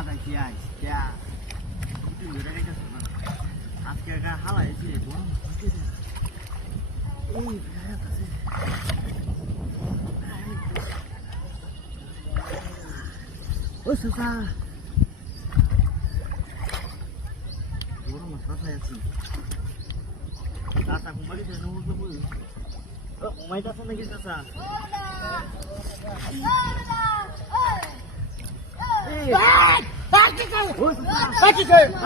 আদা কি আইস क्या তুই মেরে রেখে আজকে গা হালা এসে বড় হচ্ছে রে এই ভাই আছে ও সুসা বড় মাছ আছে চাচা কুমারী দেন ও তো বল ও মাইটা আছে নাকি চাচা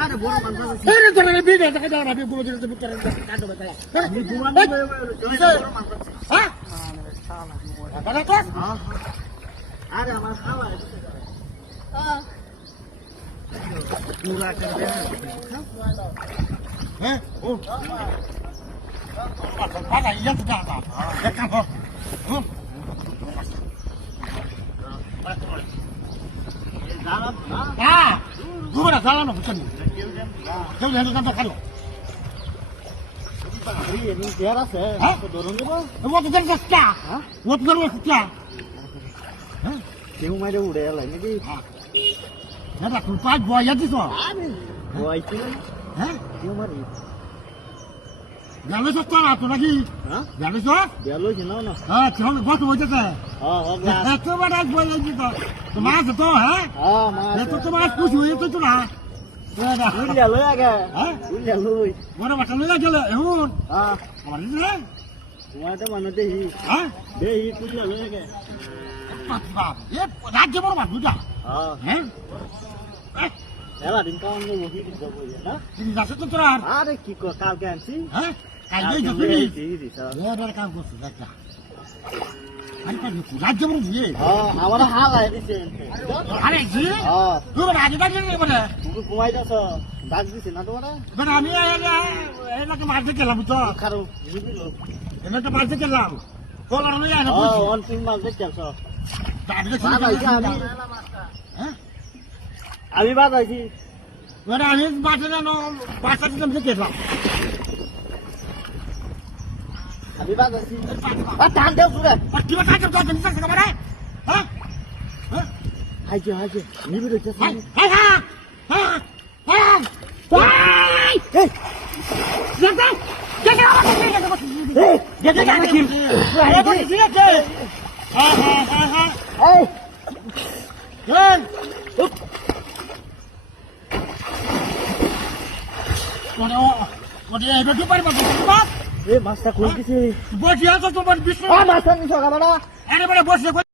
আরে বড় মাছ আছে এর ধরে বিয়ে দেখা যাও না আমি বলে দিতে বুতরে কাটো বেটা আমি ঘুমান বড় মাছ আছে হ্যাঁ আরে তো আরে আমার খাওয়া হ্যাঁ পুরা করে হ্যাঁ ও পাগা ইয়া তো দাদা দেখা হো হ্যাঁ ঘুরে জ্বালানো বুঝছেন কেউ জানো না তো খালো ও তো জানিস क्या ও তো জানিস क्या হ্যাঁ কেউ মাইরে উড়ে এলো নাকি এটা তুই পাঁচ বয় আছিস বই ছিল হ্যাঁ কেউ মারি জানিস তো না তো নাকি হ্যাঁ জানিস বেলো ছিল না হ্যাঁ চল কত হইতেছে হ্যাঁ হ্যাঁ এত বড় বয় আছিস তো মাছ তো হ্যাঁ হ্যাঁ মা এত তো মাছ খুশি হয়ে তো না উড়িয়া লই আগে হ্যাঁ উড়িয়া লই বড় মাছ লইয়া গেলে এখন হ্যাঁ আমার দিলে তোমারটা মানে দেহি হ্যাঁ দেহি উড়িয়া লই আগে বাপ এ রাজ্য বড় মাছ বুঝা হ্যাঁ হ্যাঁ এলা দিন কাম নে বহি দিন যাব না তুমি যাচ্ছে তো তোরা আরে কি কো কালকে আনছি হ্যাঁ কালকে যাচ্ছিস এবার কাম করছিস দেখা আরে কাজ রাজ্য বড় দিয়ে হ্যাঁ আমার হালাই দিছে আরে জি হ্যাঁ তুই বড় আগে ডাকে বলে তুমি ঘুমাইতাছ ডাক দিছে না তোমার বড় আমি এলাকে মারতে গেলাম তো খারো বুঝিল এলাকে মারতে গেলাম কোলার লইয়া না হ্যাঁ অন তিন মাস দেখছস দাঁড়িয়ে হ্যাঁ আমি বাজাইছি বড় আমি বাসা জানো বাসা দিলাম যে গেলাম আমি বাজাইছি টান দেও সুরে আর কি বাসা করতে দিন সে করে হ্যাঁ হ্যাঁ হাইজে হাইজে নিবি রইছে হ্যাঁ হ্যাঁ হ্যাঁ হ্যাঁ এই দেখো দেখো দেখো দেখো হ্যাঁ হ্যাঁ হ্যাঁ হ্যাঁ এই এই ওরে এটা কি পারবা বাপ এই মাছটা কই দিছে বসে আছো তোমার বিশ্ব মাছটা নিছ গাবাড়া আরে বড় বসে